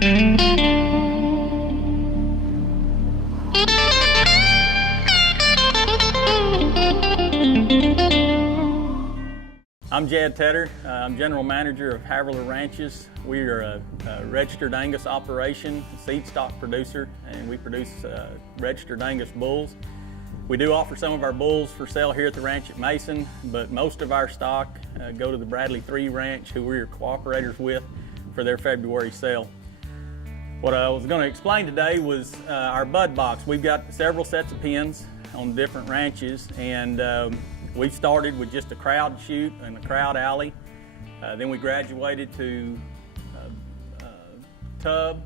I'm Jed Tedder. I'm General Manager of Haverlah Ranches. We are a registered Angus operation, seed stock producer, and we produce registered Angus bulls. We do offer some of our bulls for sale here at the ranch at Mason, but most of our stock go to the Bradley 3 Ranch, who we are cooperators with for their February sale. What I was going to explain today was our bud box. We've got several sets of pens on different ranches, and we started with just a crowd chute and a crowd alley. Then we graduated to tub,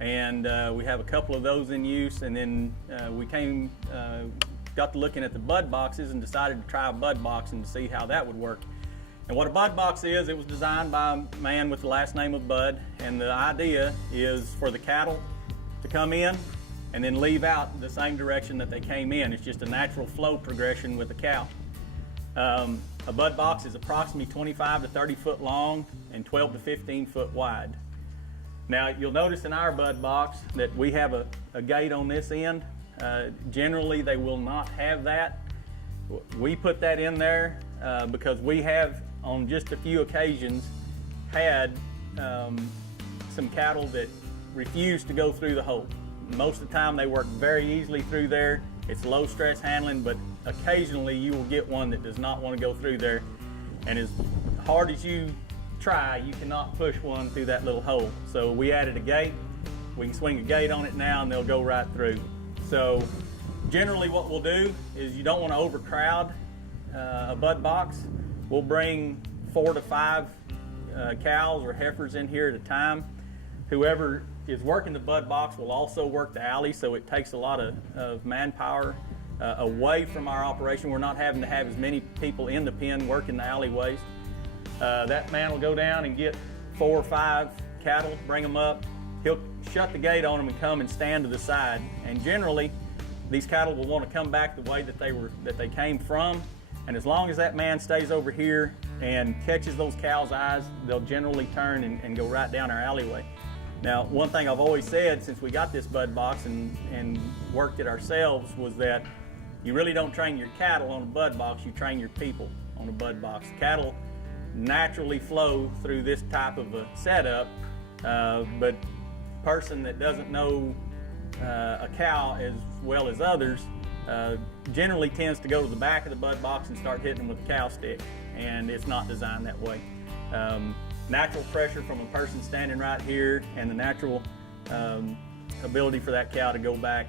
and we have a couple of those in use. And then we got to looking at the bud boxes and decided to try a bud box and to see how that would work. And what a bud box is, it was designed by a man with the last name of Bud, and the idea is for the cattle to come in and then leave out the same direction that they came in. It's just a natural flow progression with the cow. A bud box is approximately 25 to 30 foot long and 12 to 15 foot wide. Now you'll notice in our bud box that we have a gate on this end. Generally they will not have that. We put that in there because we have on just a few occasions had some cattle that refuse to go through the hole. Most of the time they work very easily through there. It's low stress handling, but occasionally you will get one that does not want to go through there. And as hard as you try, you cannot push one through that little hole. So we added a gate. We can swing a gate on it now and they'll go right through. So generally what we'll do is, you don't want to overcrowd a bud box. We'll bring 4 to 5 cows or heifers in here at a time. Whoever is working the bud box will also work the alley, so it takes a lot of manpower away from our operation. We're not having to have as many people in the pen working the alleyways. That man will go down and get 4 or 5 cattle, bring them up. He'll shut the gate on them and come and stand to the side. And generally, these cattle will want to come back the way that they came from. And as long as that man stays over here and catches those cows' eyes, they'll generally turn and go right down our alleyway. Now, one thing I've always said since we got this bud box and worked it ourselves was that you really don't train your cattle on a bud box, you train your people on a bud box. Cattle naturally flow through this type of a setup, but a person that doesn't know a cow as well as others generally tends to go to the back of the bud box and start hitting them with a cow stick, and it's not designed that way. Natural pressure from a person standing right here and the natural ability for that cow to go back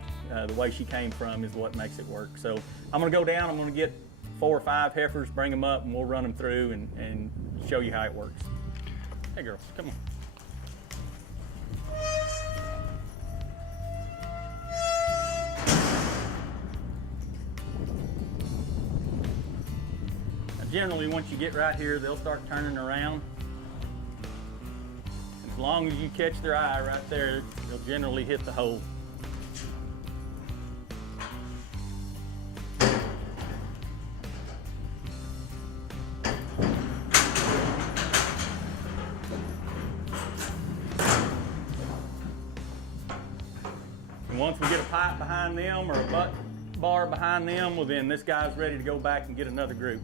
the way she came from is what makes it work. So I'm going to go down, I'm going to get 4 or 5 heifers, bring them up, and we'll run them through and show you how it works. Hey girls, come on. Now, generally once you get right here, they'll start turning around. As long as you catch their eye right there, they'll generally hit the hole. And once we get a pipe behind them or a butt bar behind them, well then this guy's ready to go back and get another group.